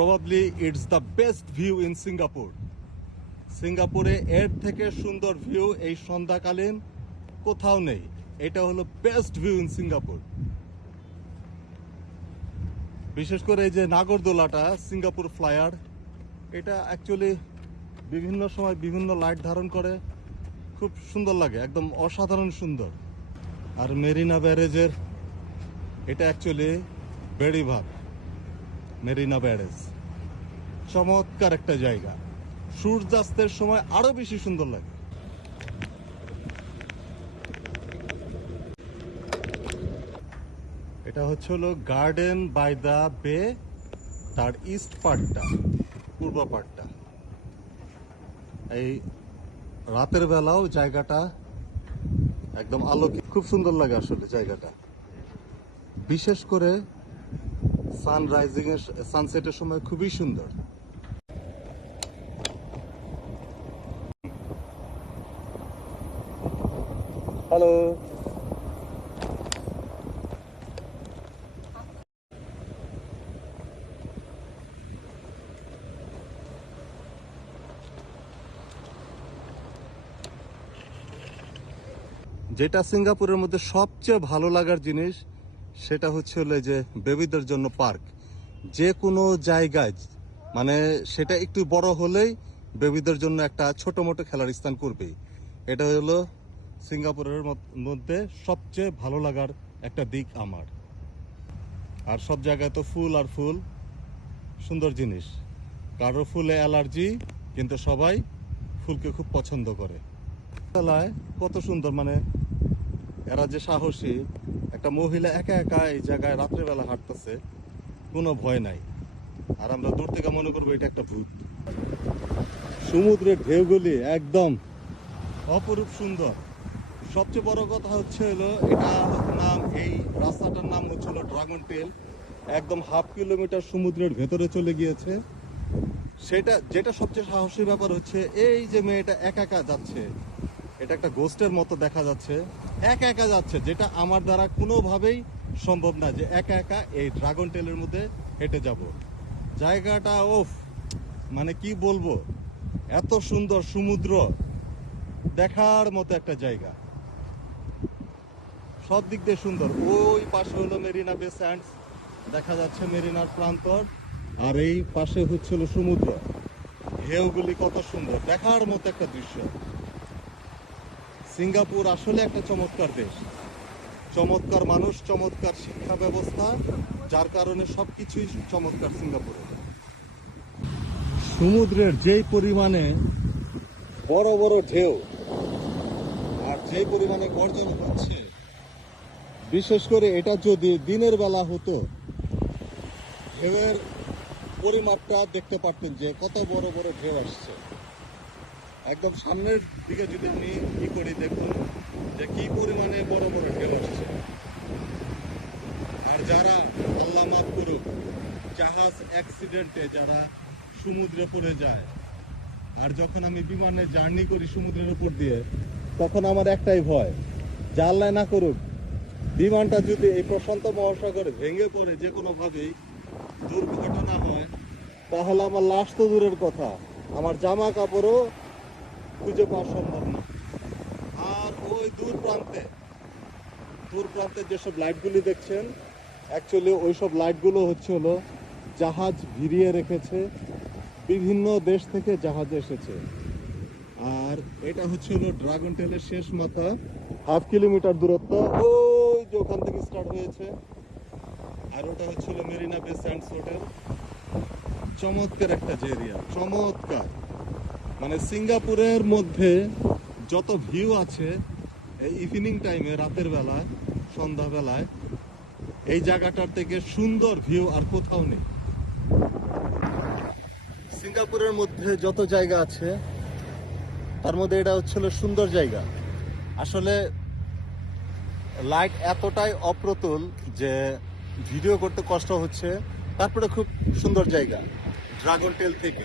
Probably it's the best view in Singapore. সিঙ্গাপুরে এর থেকে সুন্দর ভিউ এই সন্ধ্যাকালীন কোথাও নেই। এটা হলো বেস্ট ভিউ ইন সিঙ্গাপুর। বিশেষ করে এই যে নাগরদোলাটা, সিঙ্গাপুর ফ্লায়ার, এটা অ্যাকচুয়ালি বিভিন্ন সময় বিভিন্ন লাইট ধারণ করে, খুব সুন্দর লাগে, একদম অসাধারণ সুন্দর। আর মেরিনা ব্যারেজের এটা অ্যাকচুয়ালি বেড়িভাগ মেরিনা ব্যারেজ, চমৎকার একটা জায়গা। সূর্যাস্তের সময় আরো বেশি সুন্দর লাগে। এটা হচ্ছে হলো গার্ডেন বাই দ্য বে, তার ইস্ট পার্টটা, পূর্ব পার্টটা। এই রাতের বেলাও জায়গাটা একদম আলোকিত, খুব সুন্দর লাগে আসলে জায়গাটা। বিশেষ করে সানরাইজিং এর, সানসেটের সময় খুবই সুন্দর। হ্যালো, যেটা সিঙ্গাপুরের মধ্যে সবচেয়ে ভালো লাগার জিনিস সেটা হচ্ছে হলো যে বেবিদের জন্য পার্ক। যে কোনো জায়গায়, মানে সেটা একটু বড় হলেই বেবিদের জন্য একটা ছোট মোটো খেলার স্থান করবেই। এটা হলো সিঙ্গাপুরের মধ্যে সবচেয়ে ভালো লাগার একটা দিক আমার। আর সব জায়গায় তো ফুল আর ফুল, সুন্দর জিনিস। কারো ফুলে অ্যালার্জি, কিন্তু সবাই ফুলকে খুব পছন্দ করে। কত সুন্দর, মানে এরা যে সাহসী, একটা মহিলা একা একা এই জায়গায় রাত্রেবেলা হাঁটতেছে, কোনো ভয় নাই। আর আমরা দূর থেকে মনে করবো এটা একটা ভূত। সমুদ্রের ঢেউগুলি একদম অপরূপ সুন্দর। সবচেয়ে বড় কথা হচ্ছে হলো এটা নাম, এই রাস্তাটার নাম হচ্ছে হলো ড্রাগন টেল। একদম 1/2 কিলোমিটার সমুদ্রের ভেতরে চলে গিয়েছে। সেটা যেটা সবচেয়ে সাহসী ব্যাপার হচ্ছে এই যে মেয়েটা একা একা যাচ্ছে, এটা একটা গোস্টের মতো দেখা যাচ্ছে, একা একা যাচ্ছে, যেটা আমার দ্বারা কোনোভাবেই সম্ভব না যে একা একা এই ড্রাগন টেলের মধ্যে হেঁটে যাব। জায়গাটা ওফ, মানে কি বলবো, এত সুন্দর, সমুদ্র দেখার মতো একটা জায়গা, সব দিক দিয়ে সুন্দর। ওই পাশে হলো মেরিনা বে স্যান্ডস, দেখা যাচ্ছে মেরিনার প্রান্তর, আর এই পাশে হচ্ছে হলো সমুদ্র, ঢেউগুলি কত সুন্দর, দেখার মতো একটা দৃশ্য। সিঙ্গাপুর আসলে একটা চমৎকার দেশ, চমৎকার মানুষ, চমৎকার শিক্ষা ব্যবস্থা, যার কারণে সবকিছুই চমৎকার সিঙ্গাপুরে। সমুদ্রের যেই পরিমাণে বড় বড় ঢেউ আর যেই পরিমাণে গর্জন হচ্ছে, বিশেষ করে এটা যদি দিনের বেলা হতো, ঢেউয়ের পরিমাপটা দেখতে পারতেন যে কত বড় বড় ঢেউ আসছে। একদম সামনের দিকে যদি আপনি কি করি, দেখুন যে কি পরিমাণে বড় বড় ঢেউ আসছে। আর যারা, আল্লাহ মাফ করুক, জাহাজ অ্যাক্সিডেন্টে যারা সমুদ্রে পড়ে যায়, আর যখন আমি বিমানে জার্নি করি সমুদ্রের উপর দিয়ে, তখন আমার একটাই ভয়, যে আল্লাহ না করুক বিমানটা যদি এই প্রশান্ত মহাসাগরে ভেঙে পড়ে যে কোনোভাবেই দুর্ঘটনা হয়, তাহলে আমার লাশ তো দূরের কথা, আমার জামা কাপড়ও খুঁজে পাওয়া সম্ভব না। আর ওই দূর প্রান্তে যেসব লাইটগুলি দেখছেন, অ্যাকচুয়ালি ওইসব লাইটগুলো হচ্ছে হলো জাহাজ ভিড়িয়ে রেখেছে, বিভিন্ন দেশ থেকে জাহাজ এসেছে। আর এটা হচ্ছে হলো ড্রাগন টেলের শেষ মাথা, 1/2 কিলোমিটার দূরত্ব, ওই যে ওখান থেকে স্টার্ট হয়েছে। আর ওটা হচ্ছে হলো মেরিনা বে স্যান্ডস হোটেল। চমৎকার একটা এরিয়া, চমৎকার। মানে সিঙ্গাপুরের মধ্যে যত ভিউ আছে, এই ইভিনিং টাইমে, রাতের বেলায়, সন্ধ্যাবেলায়, এই জায়গাটার থেকে সুন্দর ভিউ আর কোথাও নেই। সিঙ্গাপুরের মধ্যে যত জায়গা আছে তার মধ্যে এটা হচ্ছিল সুন্দর জায়গা। আসলে লাইট এতটাই অপ্রতুল যে ভিডিও করতে কষ্ট হচ্ছে, তারপরে খুব সুন্দর জায়গা ড্রাগন টেল থেকে।